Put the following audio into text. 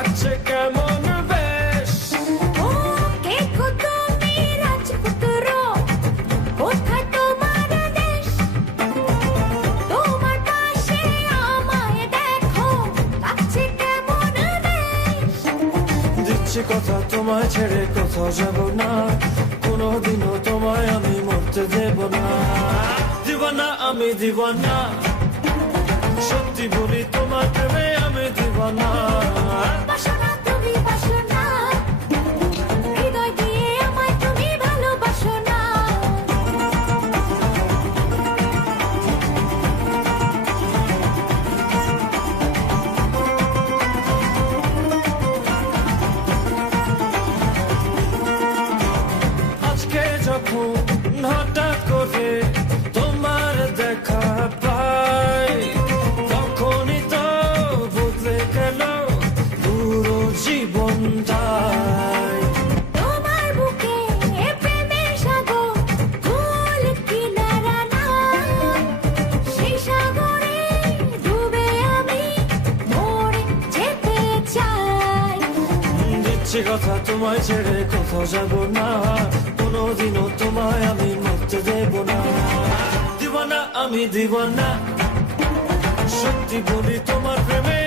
লাগছে কেমন বেশ। ও কে গো তুমি রাজপুত্র, কোথায় তোমার দেশ? তোমার পাশে আমায় দেখো, লাগছে কেমন বেশ। দিচ্ছি কথা তোমায় ছেড়ে কোথাও যাব না, কোনোদিনও তোমায় আমি মরতে দেব না। দিওয়ানা আমি দিওয়ানা, সত্যি বলি তোমার প্রেমে আমি দিওয়ানা। বাসনা তুমি বাসনা, হৃদয় দিয়ে আমায় তুমি ভালোবাসো না। আজকে যখন হঠাৎ করে তোমার দেখা পাই, তখনই তো বদলে গেল পুরো জীবনটাই। তোমার বুকে প্রেমের সাগর, কুল কিনারা না, সেই সাগরে ডুবে আমি মরে যেতে চাই। দিচ্ছি কথা তোমায় ছেড়ে কোথাও যাব না, কোনোদিনও তোমায় আমি মরতে দেব না। দিওয়ানা আমি দিওয়ানা, সত্যি বলি তোমার প্রেমে